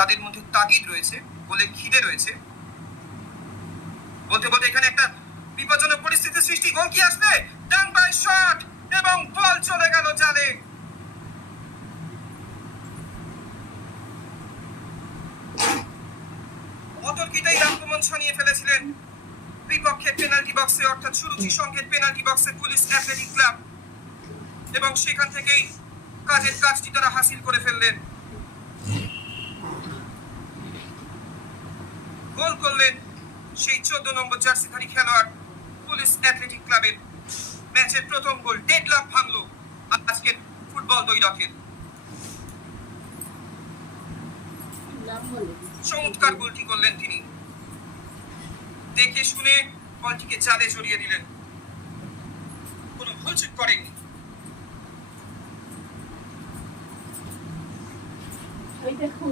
তাদের মধ্যে তাগিদ রয়েছে বলে খিদে রয়েছে। বলতে বলতে এখানে একটা বিপজ্জনক পরিস্থিতির সৃষ্টি। গোল কি আসবে? ডান শট এবং বল চলে গেল জালে আক্রমণ ছানিয়ে ফেলেছিলেন বিপক্ষের পেনাল্টি বক্সে, অর্থাৎ সুরুচি সংকেত পেনাল্টি বক্সে পুলিশ অ্যাথলেটিক ক্লাব। এবং সেখান থেকেই কাজের কাজটি তারা হাসিল করে ফেললেন। গোল করলেন সেই চোদ্দ নম্বর জার্সিধারী খেলোয়াড় পুলিশ অ্যাথলেটিক ক্লাবের ম্যাচের প্রথম গোল ডেড লাভ ভাঙলো আজকের ফুটবল দৈরথের চমৎকার গোলটি করলেন তিনি। দেখে শুনে বলটিকে জালে জড়িয়ে দিলেন। কোনো ভুলচুক করেননি দেখো।